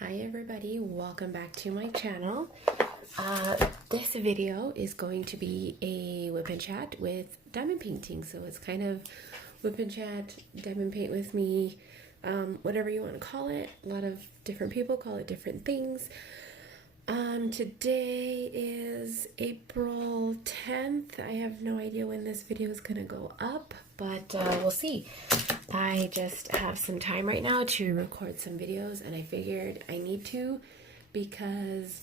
Hi everybody, welcome back to my channel. This video is going to be a whip and chat with diamond painting. So it's kind of whip and chat, diamond paint with me, whatever you want to call it. A lot of different people call it different things. Today is April 10th. I have no idea when this video is going to go up, but we'll see. I just have some time right now to record some videos, and I figured I need to because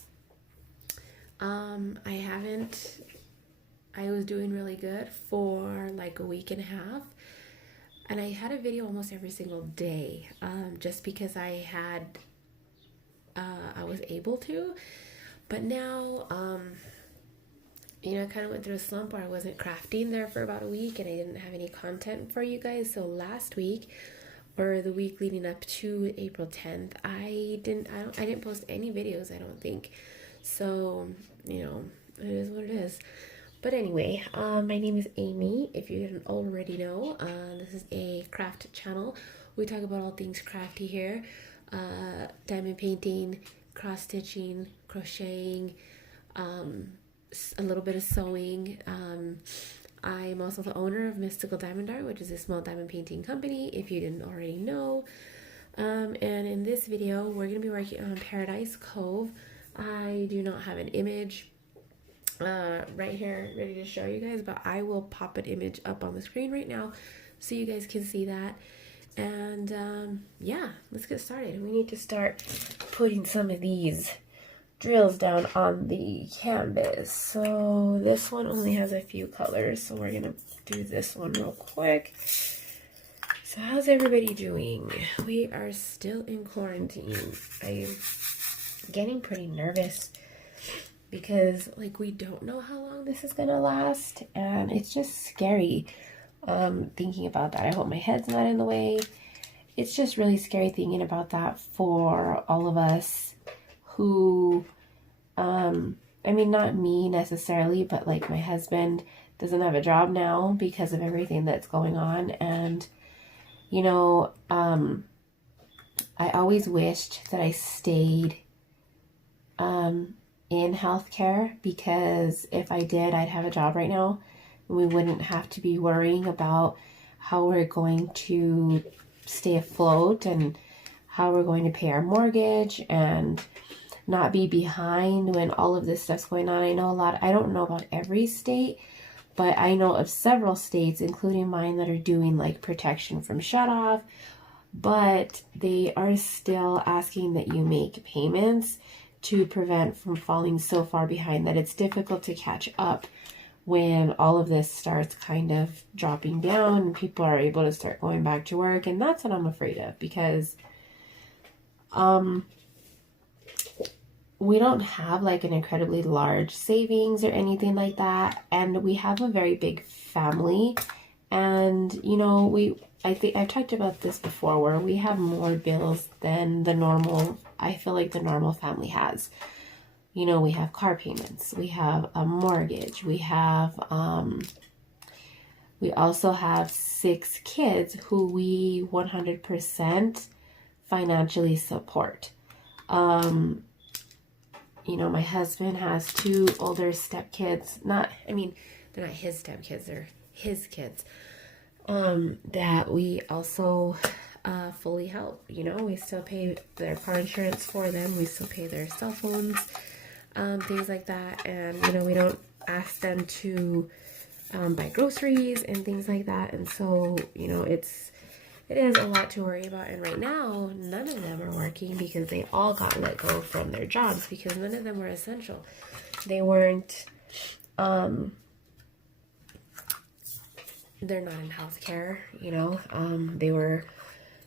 I was doing really good for like a week and a half, and I had a video almost every single day, just because I was able to. But now, I kind of went through a slump where I wasn't crafting there for about a week and I didn't have any content for you guys. So last week, or the week leading up to April 10th, I didn't post any videos, I don't think. So, it is what it is. But anyway, my name is Amy, if you didn't already know. This is a craft channel. We talk about all things crafty here. Diamond painting, cross stitching, crocheting, a little bit of sewing. I'm also the owner of Mystical Diamond Art, which is a small diamond painting company, if you didn't already know. And in this video, we're going to be working on Paradise Cove. I do not have an image right here ready to show you guys, but I will pop an image up on the screen right now so you guys can see that. And yeah, let's get started. We need to start putting some of these drills down on the canvas. So this one only has a few colors, so we're gonna do this one real quick. So how's everybody doing? We are still in quarantine. I'm getting pretty nervous because we don't know how long this is gonna last, and it's just scary thinking about that. I hope my head's not in the way. It's just really scary thinking about that for all of us who, not me necessarily, but like my husband doesn't have a job now because of everything that's going on. And, I always wished that I stayed in healthcare, because if I did, I'd have a job right now and we wouldn't have to be worrying about how we're going to stay afloat and how we're going to pay our mortgage and not be behind when all of this stuff's going on. I don't know about every state, but I know of several states, including mine, that are doing like protection from shut off, but they are still asking that you make payments to prevent from falling so far behind that it's difficult to catch up when all of this starts kind of dropping down and people are able to start going back to work. And that's what I'm afraid of, because we don't have like an incredibly large savings or anything like that, and we have a very big family, and I think I've talked about this before, where we have more bills than the normal family has. We have car payments, we have a mortgage, we also have 6 kids who we 100% financially support. My husband has 2 older stepkids. They're not his stepkids, they're his kids. That we also fully help. We still pay their car insurance for them. We still pay their cell phones, things like that. And, we don't ask them to buy groceries and things like that. And so, it is a lot to worry about. And right now, none of them are working because they all got let go from their jobs because none of them were essential. They weren't, they're not in healthcare, they were,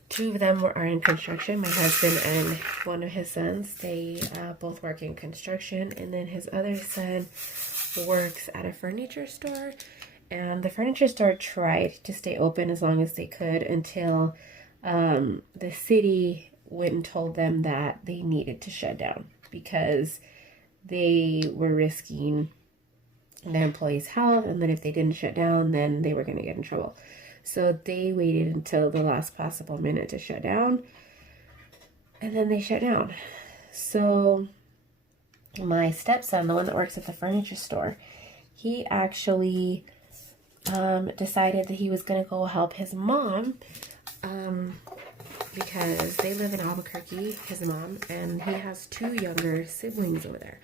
2 of them are in construction. My husband and one of his sons, they both work in construction. And then his other son works at a furniture store. And the furniture store tried to stay open as long as they could until the city went and told them that they needed to shut down because they were risking their employees' health, and that if they didn't shut down, then they were going to get in trouble. So they waited until the last possible minute to shut down, and then they shut down. So my stepson, the one that works at the furniture store, he actually decided that he was going to go help his mom because they live in Albuquerque, his mom, and he has 2 younger siblings over there.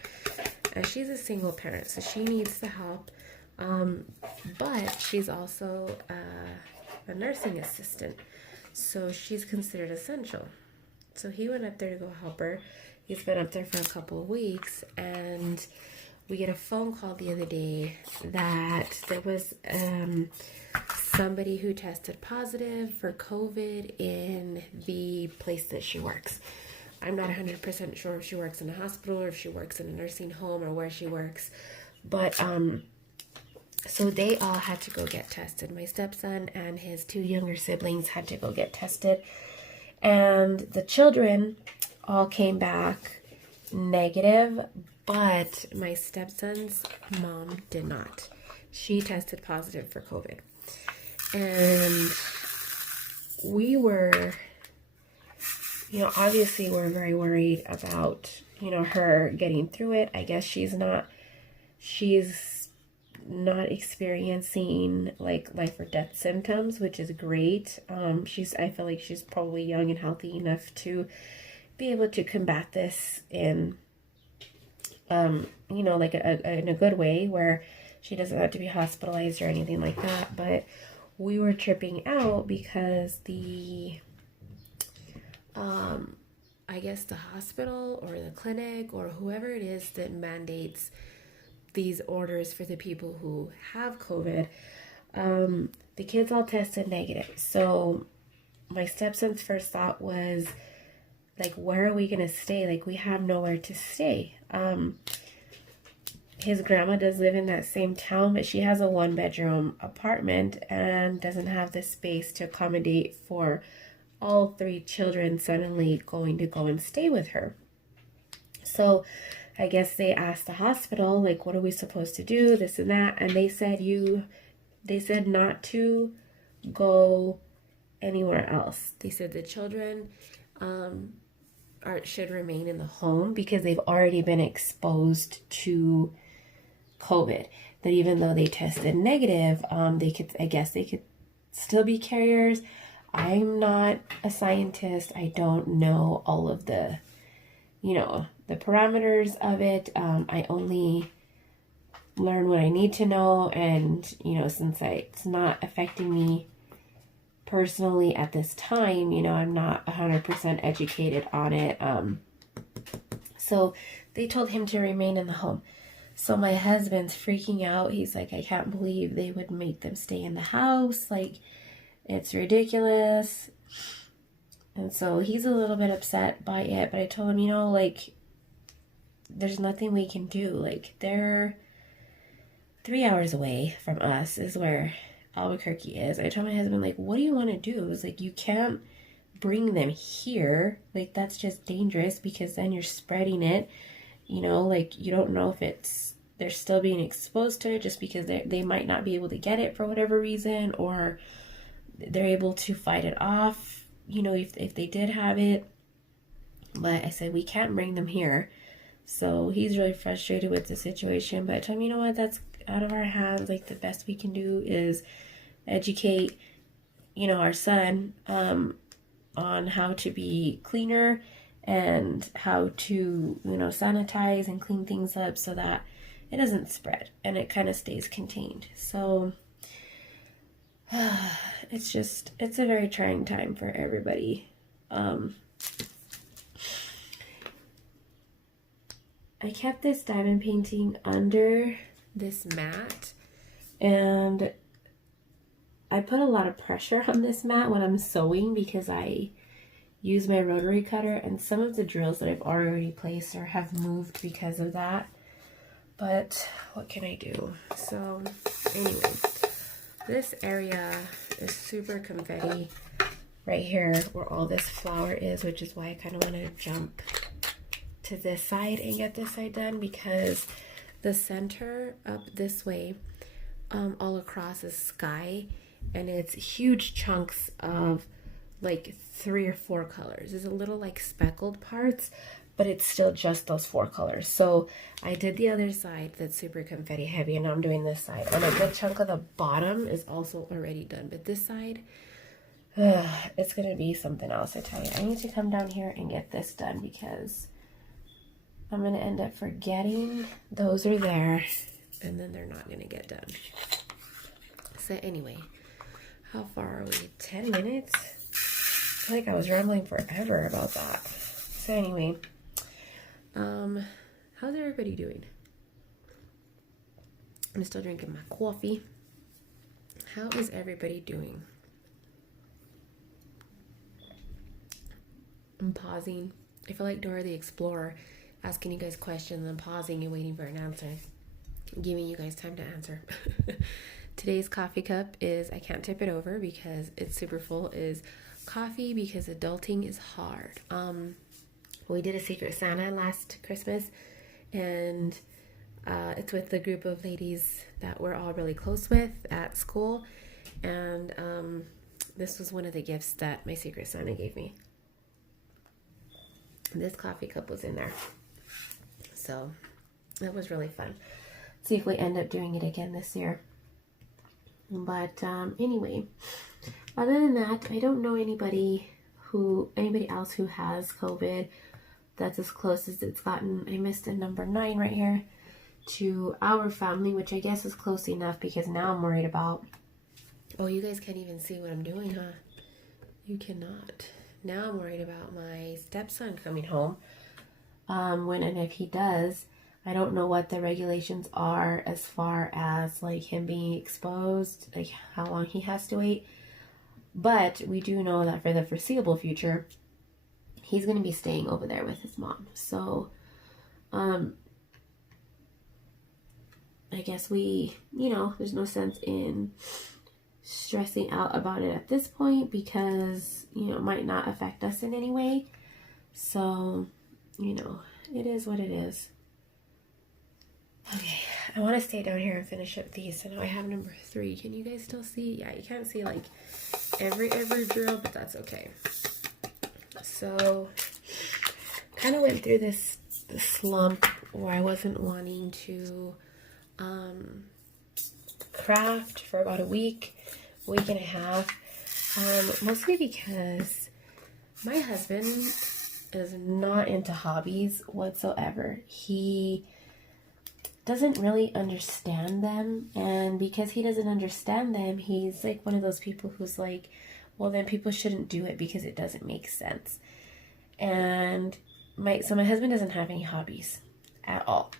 And she's a single parent, so she needs the help. But she's also a nursing assistant, so she's considered essential. So he went up there to go help her. He's been up there for a couple of weeks, and we get a phone call the other day that there was somebody who tested positive for COVID in the place that she works. I'm not 100% sure if she works in a hospital or if she works in a nursing home or where she works. But so they all had to go get tested. My stepson and his 2 younger siblings had to go get tested. And the children all came back negative, but my stepson's mom did not. She tested positive for COVID. And we were, obviously we're very worried about, her getting through it. I guess she's not experiencing like life or death symptoms, which is great. I feel like she's probably young and healthy enough to be able to combat this in, like in a good way where she doesn't have to be hospitalized or anything like that. But we were tripping out because I guess the hospital or the clinic or whoever it is that mandates these orders for the people who have COVID, the kids all tested negative. So my stepson's first thought was, like, where are we going to stay? Like, we have nowhere to stay. His grandma does live in that same town, but she has a 1-bedroom apartment and doesn't have the space to accommodate for all 3 children suddenly going to go and stay with her. So I guess they asked the hospital, like, what are we supposed to do, this and that, and they said not to go anywhere else. They said the children should remain in the home because they've already been exposed to COVID. That even though they tested negative, they could still be carriers. I'm not a scientist. I don't know all of the parameters of it. I only learn what I need to know, and since it's not affecting me personally at this time, I'm not 100% educated on it. So they told him to remain in the home. So my husband's freaking out. He's like, I can't believe they would make them stay in the house. Like, it's ridiculous. And so he's a little bit upset by it, but I told him, there's nothing we can do. Like, they're 3 hours away from us is where Albuquerque is. I told my husband, like, what do you want to do? It was like, you can't bring them here. Like, that's just dangerous because then you're spreading it. You don't know if they're still being exposed to it just because they might not be able to get it for whatever reason, or they're able to fight it off, if they did have it. But I said, we can't bring them here. So he's really frustrated with the situation. But I told him, what, that's out of our hands. Like, the best we can do is educate, our son on how to be cleaner and how to, sanitize and clean things up so that it doesn't spread and it kind of stays contained. So it's a very trying time for everybody. I kept this diamond painting under this mat, and I put a lot of pressure on this mat when I'm sewing because I use my rotary cutter, and some of the drills that I've already placed or have moved because of that. But what can I do? So anyway, this area is super confetti right here where all this flower is, which is why I kind of want to jump to this side and get this side done, because the center up this way all across is sky, and it's huge chunks of like 3 or 4 colors. There's a little like speckled parts, but it's still just those 4 colors. So I did the other side that's super confetti heavy, and now I'm doing this side. And a good chunk of the bottom is also already done, but this side, it's going to be something else, I tell you. I need to come down here and get this done because I'm going to end up forgetting those are there, and then they're not going to get done. So anyway, how far are we? 10 minutes? I feel like I was rambling forever about that. So anyway, how's everybody doing? I'm still drinking my coffee. How is everybody doing? I'm pausing. I feel like Dora the Explorer, asking you guys questions and pausing and waiting for an answer, giving you guys time to answer. Today's coffee cup is, I can't tip it over because it's super full, is coffee because adulting is hard. We did a Secret Santa last Christmas, and it's with the group of ladies that we're all really close with at school, and this was one of the gifts that my Secret Santa gave me. This coffee cup was in there, so that was really fun. See if we end up doing it again this year. But anyway, other than that, I don't know anybody else who has COVID. That's as close as it's gotten. I missed a number 9 right here to our family, which I guess is close enough because now I'm worried about, oh, you guys can't even see what I'm doing, huh? You cannot. Now I'm worried about my stepson coming home. When and if he does, I don't know what the regulations are as far as like him being exposed, like how long he has to wait. But we do know that for the foreseeable future, he's going to be staying over there with his mom. So, I guess there's no sense in stressing out about it at this point because, it might not affect us in any way. So, it is what it is. Okay, I want to stay down here and finish up these. So now I have number 3. Can you guys still see? Yeah, you can't see like every drill, but that's okay. So, kind of went through this slump where I wasn't wanting to craft for about a week and a half, mostly because my husband is not into hobbies whatsoever. He doesn't really understand them, and because he doesn't understand them, he's like one of those people who's like, well, then people shouldn't do it because it doesn't make sense. And my husband doesn't have any hobbies at all.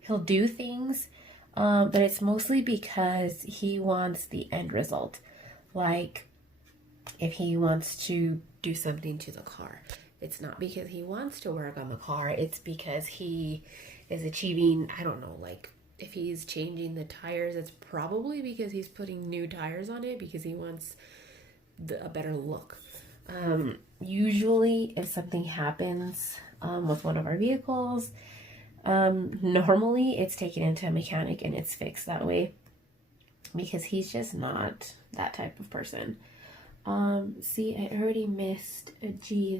He'll do things, but it's mostly because he wants the end result. Like, if he wants to do something to the car, it's not because he wants to work on the car. It's because he is achieving, I don't know, like if he's changing the tires, it's probably because he's putting new tires on it because he wants a better look. Usually if something happens with one of our vehicles, normally it's taken into a mechanic and it's fixed that way because he's just not that type of person. See, I already missed a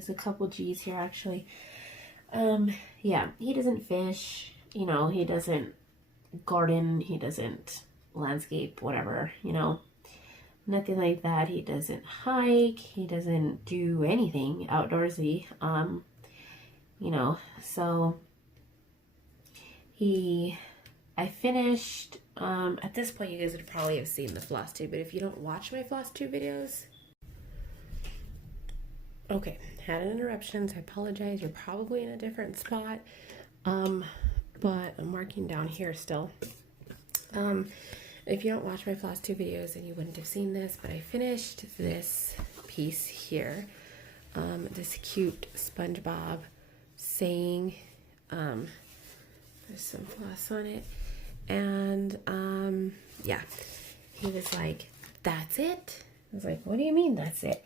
a couple G's here actually. Yeah, he doesn't fish, he doesn't garden, he doesn't landscape, whatever, nothing like that. He doesn't hike, he doesn't do anything outdoorsy, so I finished, at this point you guys would probably have seen the floss tube, but if you don't watch my floss tube videos, okay, had an interruption, so I apologize. You're probably in a different spot, but I'm marking down here still. If you don't watch my floss tube videos, then you wouldn't have seen this, but I finished this piece here, this cute SpongeBob saying, there's some floss on it, and yeah, he was like, that's it? I was like, what do you mean that's it?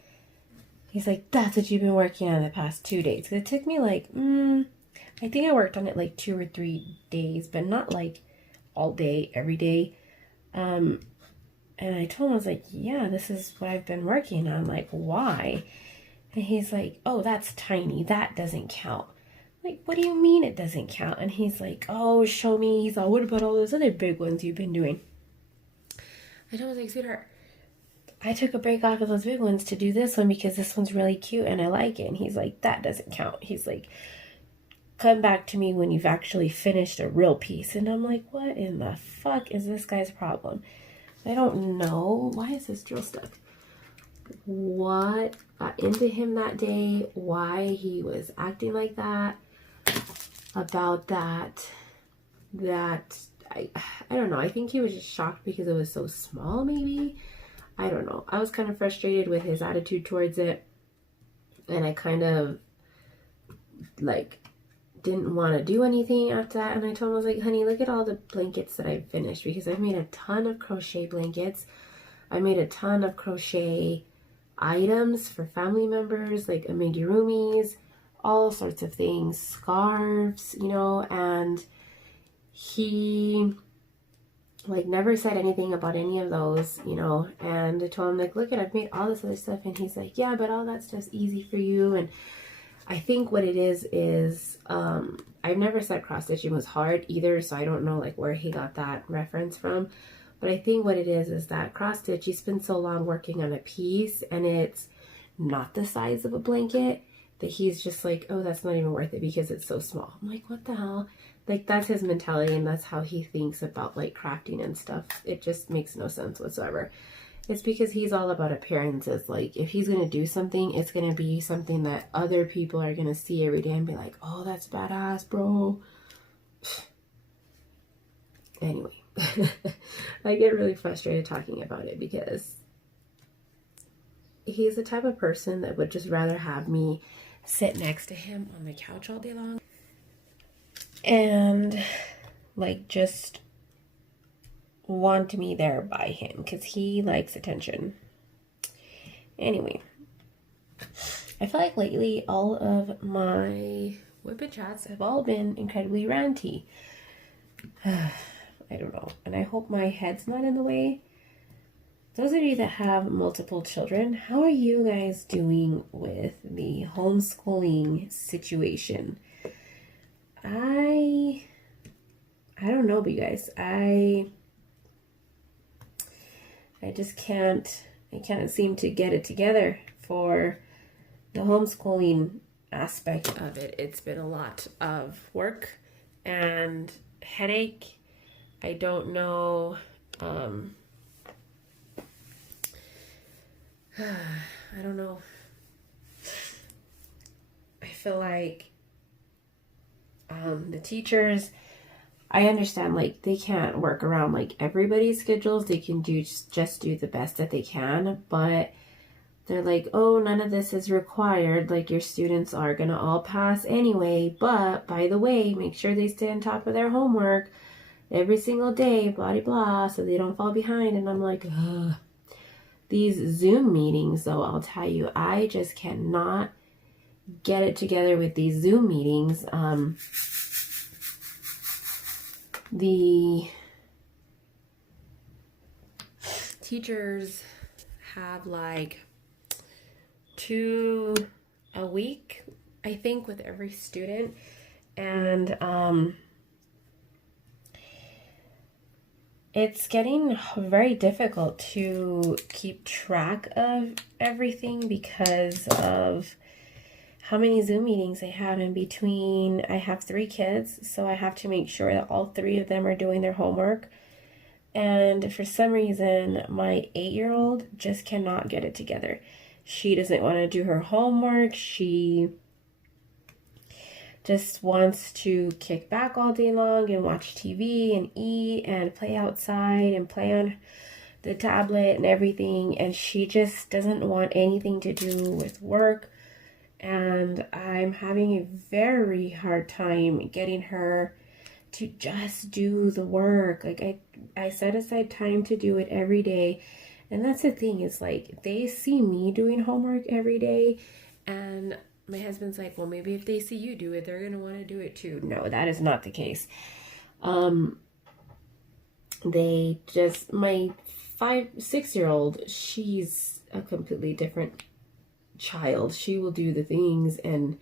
He's like, that's what you've been working on the past 2 days. It took me like, I think I worked on it like 2 or 3 days, but not like all day, every day. And I told him, I was like, yeah, this is what I've been working on. Like, why? And he's like, oh, that's tiny. That doesn't count. Like, what do you mean it doesn't count? And he's like, oh, show me. He's all, what about all those other big ones you've been doing? And I was like, sweetheart, I took a break off of those big ones to do this one because this one's really cute and I like it. And he's like, that doesn't count. He's like, come back to me when you've actually finished a real piece. And I'm like, what in the fuck is this guy's problem? I don't know. Why is this drill stuck? What got into him that day? Why he was acting like that? About that I don't know. I think he was just shocked because it was so small, maybe. I don't know. I was kind of frustrated with his attitude towards it. And I kind of like didn't want to do anything after that. And I told him, I was like, honey, look at all the blankets that I've finished, because I've made a ton of crochet blankets. I made a ton of crochet items for family members, like amigurumis, all sorts of things, scarves, you know. And he like never said anything about any of those, you know. And I told him, like, look, I've made all this other stuff. And he's like, yeah, but all that stuff's easy for you. And I think what it is I've never said cross stitching was hard either, so I don't know like where he got that reference from. But I think what it is that cross stitch, you spend so long working on a piece and it's not the size of a blanket that he's just like, oh, that's not even worth it because it's so small. I'm like, what the hell? Like, that's his mentality and that's how he thinks about like crafting and stuff. It just makes no sense whatsoever. It's because he's all about appearances. Like, if he's going to do something, it's going to be something that other people are going to see every day and be like, oh, that's badass, bro. Anyway, I get really frustrated talking about it because he's the type of person that would just rather have me sit next to him on the couch all day long and like just want me there by him because he likes attention. Anyway, I feel like lately all of my WIP chats have all been incredibly ranty. I don't know, and I hope my head's not in the way. Those of you that have multiple children, how are you guys doing with the homeschooling situation? I don't know, but you guys, I just can't seem to get it together for the homeschooling aspect of it. It's been a lot of work and headache. I don't know. I don't know. I feel like the teachers, I understand, like, they can't work around like everybody's schedules. They can just do the best that they can, but they're like, oh, none of this is required. Like, your students are gonna all pass anyway, but by the way, make sure they stay on top of their homework every single day, blah, blah, blah, so they don't fall behind. And I'm like, ugh. These Zoom meetings, though, I'll tell you, I just cannot get it together with these Zoom meetings. The teachers have like 2 a week, I think, with every student. And it's getting very difficult to keep track of everything because of how many Zoom meetings I have in between. I have 3 kids, so I have to make sure that all 3 of them are doing their homework. And for some reason, my 8-year-old just cannot get it together. She doesn't want to do her homework. She just wants to kick back all day long and watch TV and eat and play outside and play on the tablet and everything. And she just doesn't want anything to do with work. And I'm having a very hard time getting her to just do the work. Like, I set aside time to do it every day. And that's the thing, is like, they see me doing homework every day, and my husband's like, well, maybe if they see you do it, they're going to want to do it too. No, that is not the case. They just, my 6-year-old, she's a completely different child. She will do the things and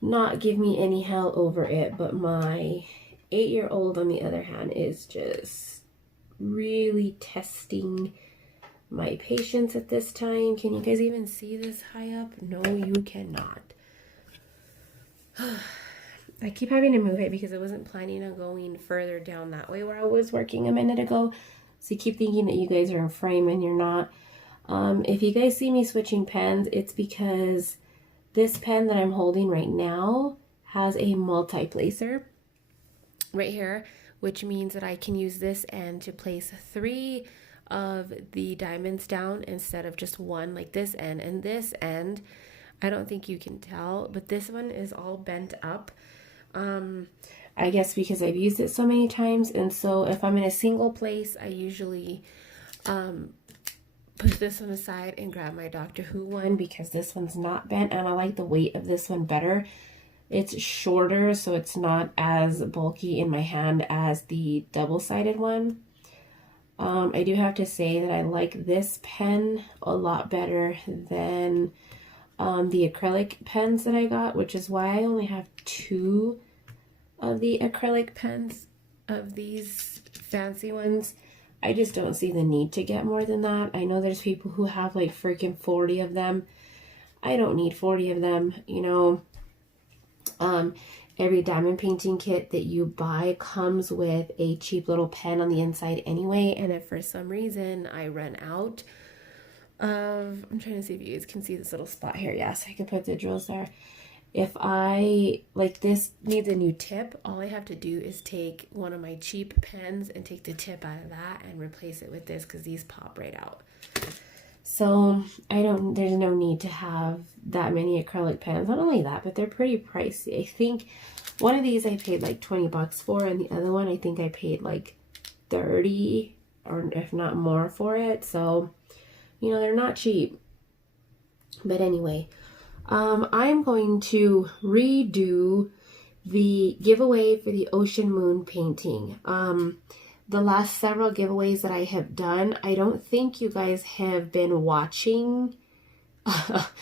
not give me any hell over it, but my 8-year-old on the other hand is just really testing my patience at this time. Can you guys even see this high up? No, you cannot. I keep having to move it because I wasn't planning on going further down that way where I was working a minute ago. So you keep thinking that you guys are in frame and you're not. If you guys see me switching pens, it's because this pen that I'm holding right now has a multi-placer right here, which means that I can use this end to place 3 of the diamonds down instead of just one, like this end. And this end, I don't think you can tell, but this one is all bent up. I guess because I've used it so many times, and so if I'm in a single place, I usually push this one aside and grab my Doctor Who one because this one's not bent, and I like the weight of this one better. It's shorter, so it's not as bulky in my hand as the double-sided one. I do have to say that I like this pen a lot better than the acrylic pens that I got, which is why I only have 2 of the acrylic pens of these fancy ones. I just don't see the need to get more than that. I know there's people who have like freaking 40 of them. I don't need 40 of them, you know. Every diamond painting kit that you buy comes with a cheap little pen on the inside anyway, and if for some reason I run out of, I'm trying to see if you guys can see this little spot here. Yes, I can put the drills there. If I, like this needs a new tip, all I have to do is take one of my cheap pens and take the tip out of that and replace it with this because these pop right out. So there's no need to have that many acrylic pens. Not only that, but they're pretty pricey. I think one of these I paid like 20 bucks for, and the other one I think I paid like 30 or if not more for it. So, you know, they're not cheap. But anyway, I'm going to redo the giveaway for the Ocean Moon painting. The last several giveaways that I have done, I don't think you guys have been watching. I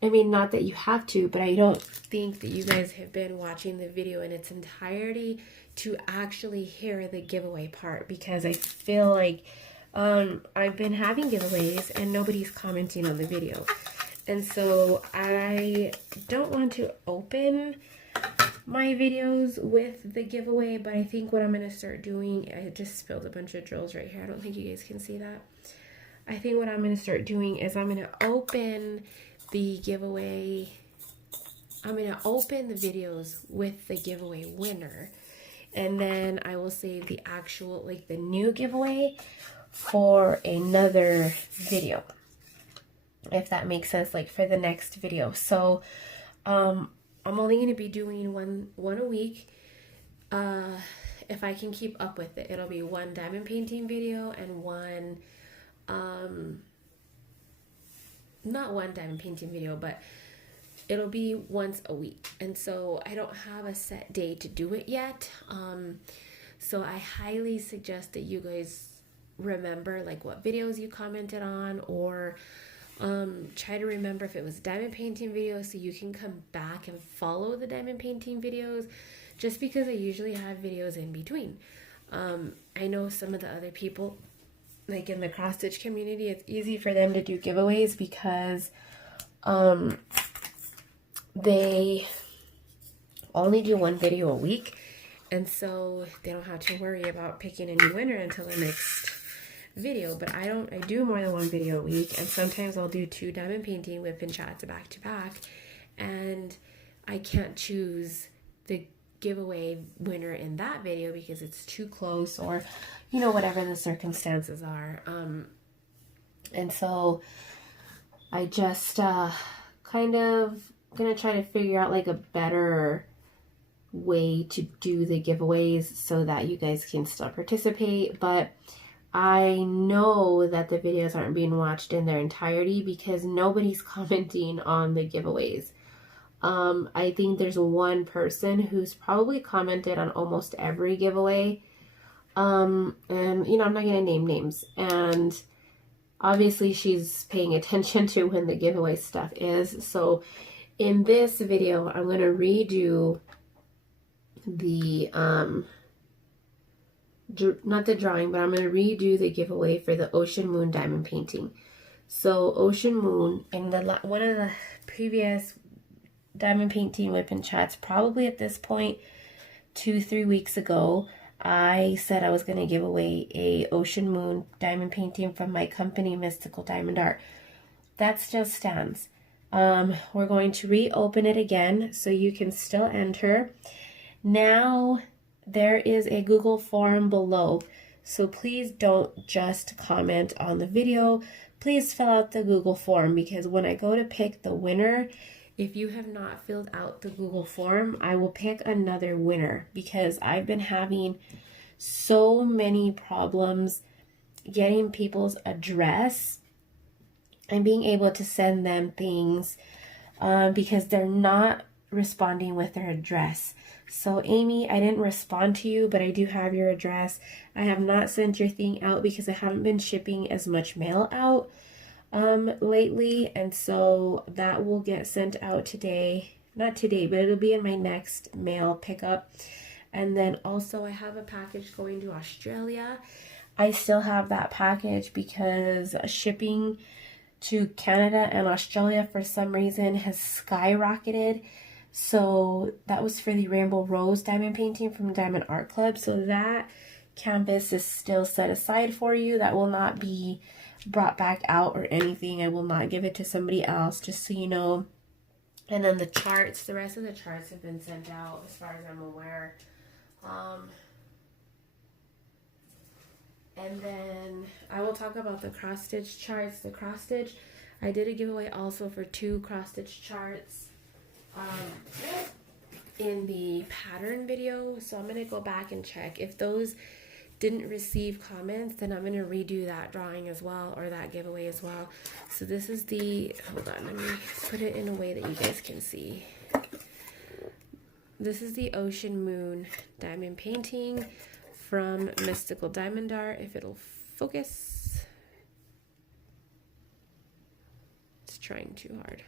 mean, not that you have to, but I don't think that you guys have been watching the video in its entirety to actually hear the giveaway part, because I feel like I've been having giveaways and nobody's commenting on the video. And so I don't want to open my videos with the giveaway, but I think what I'm going to start doing, I just spilled a bunch of drills right here. I don't think you guys can see that. I think what I'm going to start doing is I'm going to open the giveaway. I'm going to open the videos with the giveaway winner, and then I will save the actual, like the new giveaway for another video, if that makes sense, like for the next video. So, I'm only going to be doing one a week. If I can keep up with it, it'll be one diamond painting video and one, not one diamond painting video, but it'll be once a week. And so I don't have a set day to do it yet. So I highly suggest that you guys remember like what videos you commented on, or try to remember if it was a diamond painting video so you can come back and follow the diamond painting videos, just because I usually have videos in between. I know some of the other people, like in the cross stitch community, it's easy for them to do giveaways because they only do one video a week, and so they don't have to worry about picking a new winner until the next video. But I do more than one video a week, and sometimes I'll do 2 diamond painting WIP and chats back to back, and I can't choose the giveaway winner in that video because it's too close, or you know, whatever the circumstances are. And so I just kind of gonna try to figure out like a better way to do the giveaways so that you guys can still participate. But I know that the videos aren't being watched in their entirety because nobody's commenting on the giveaways. I think there's one person who's probably commented on almost every giveaway. And, you know, I'm not going to name names. And obviously she's paying attention to when the giveaway stuff is. So In this video, I'm going to redo the, not the drawing, but I'm going to redo the giveaway for the Ocean Moon diamond painting. So Ocean Moon, in the one of the previous diamond painting WIP and chats, probably at this point 2-3 weeks ago, I said I was going to give away a Ocean Moon diamond painting from my company, Mystical Diamond Art. That still stands. We're going to reopen it again so you can still enter. Now there is a Google form below, so please don't just comment on the video. Please fill out the Google form, because when I go to pick the winner, if you have not filled out the Google form, I will pick another winner, because I've been having so many problems getting people's address and being able to send them things because they're not responding with their address. So Amy, I didn't respond to you, but I do have your address. I have not sent your thing out because I haven't been shipping as much mail out lately, and so that will get sent out today. Not today, but it'll be in my next mail pickup. And then also I have a package going to Australia. I still have that package because shipping to Canada and Australia for some reason has skyrocketed. So that was for the Rainbow Rose diamond painting from Diamond Art Club. So that canvas is still set aside for you. That will not be brought back out or anything. I will not give it to somebody else, just so you know. And then the charts, the rest of the charts have been sent out as far as I'm aware. And then I will talk about the cross stitch charts. The cross stitch, I did a giveaway also for 2 cross stitch charts in the pattern video. So I'm going to go back and check. If those didn't receive comments, then I'm going to redo that drawing as well, or that giveaway as well. So this is the, hold on, let me put it in a way that you guys can see. This is the Ocean Moon diamond painting from Mystical Diamond Art, if it'll focus. It's trying too hard.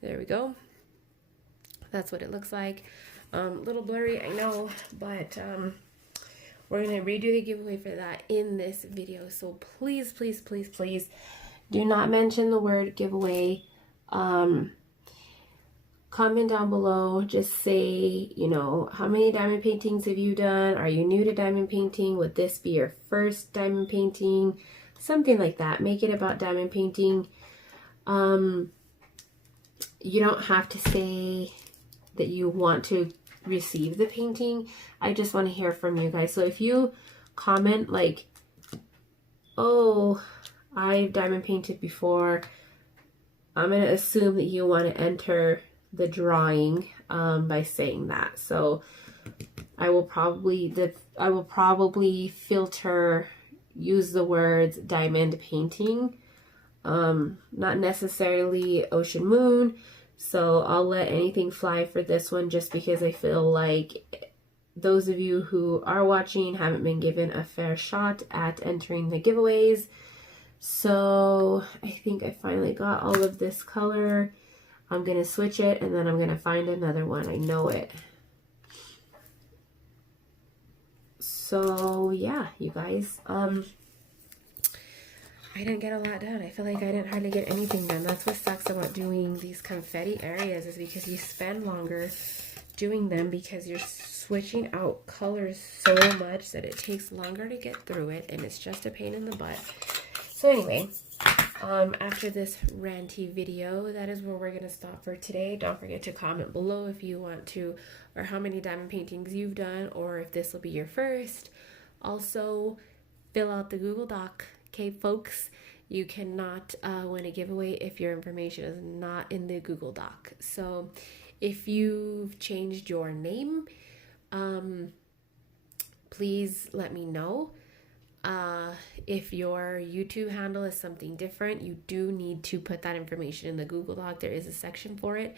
There we go. That's what it looks like. Little blurry, I know, but we're going to redo the giveaway for that in this video. So please, please, please, please do not mention the word giveaway. Comment down below, just say, you know, how many diamond paintings have you done? Are you new to diamond painting? Would this be your first diamond painting? Something like that. Make it about diamond painting. You don't have to say that you want to receive the painting. I just want to hear from you guys. So if you comment like, oh, I've diamond painted before, I'm going to assume that you want to enter the drawing by saying that. So I will probably filter, use the words diamond painting, not necessarily Ocean Moon. So I'll let anything fly for this one, just because I feel like those of you who are watching haven't been given a fair shot at entering the giveaways. So I think I finally got all of this color. I'm going to switch it, and then I'm going to find another one. I know it. So yeah, you guys, I didn't get a lot done. I feel like I didn't hardly get anything done. That's what sucks about doing these confetti areas, is because you spend longer doing them, because you're switching out colors so much that it takes longer to get through it, and it's just a pain in the butt. So anyway, after this ranty video, that is where we're going to stop for today. Don't forget to comment below if you want to, or how many diamond paintings you've done, or if this will be your first. Also, fill out the Google Doc. Okay, folks, you cannot win a giveaway if your information is not in the Google Doc. So if you've changed your name, please let me know. If your YouTube handle is something different, you do need to put that information in the Google Doc. There is a section for it.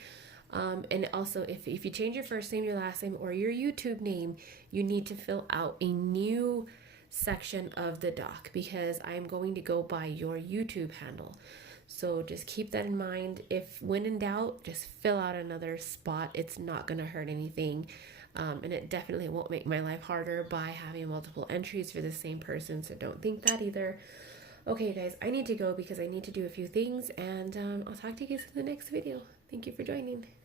And also, if you change your first name, your last name, or your YouTube name, you need to fill out a new section of the doc because I'm going to go by your YouTube handle. So just keep that in mind. If when in doubt, just fill out another spot. It's not going to hurt anything. And it definitely won't make my life harder by having multiple entries for the same person. So don't think that either. Okay, guys, I need to go because I need to do a few things. And I'll talk to you guys in the next video. Thank you for joining.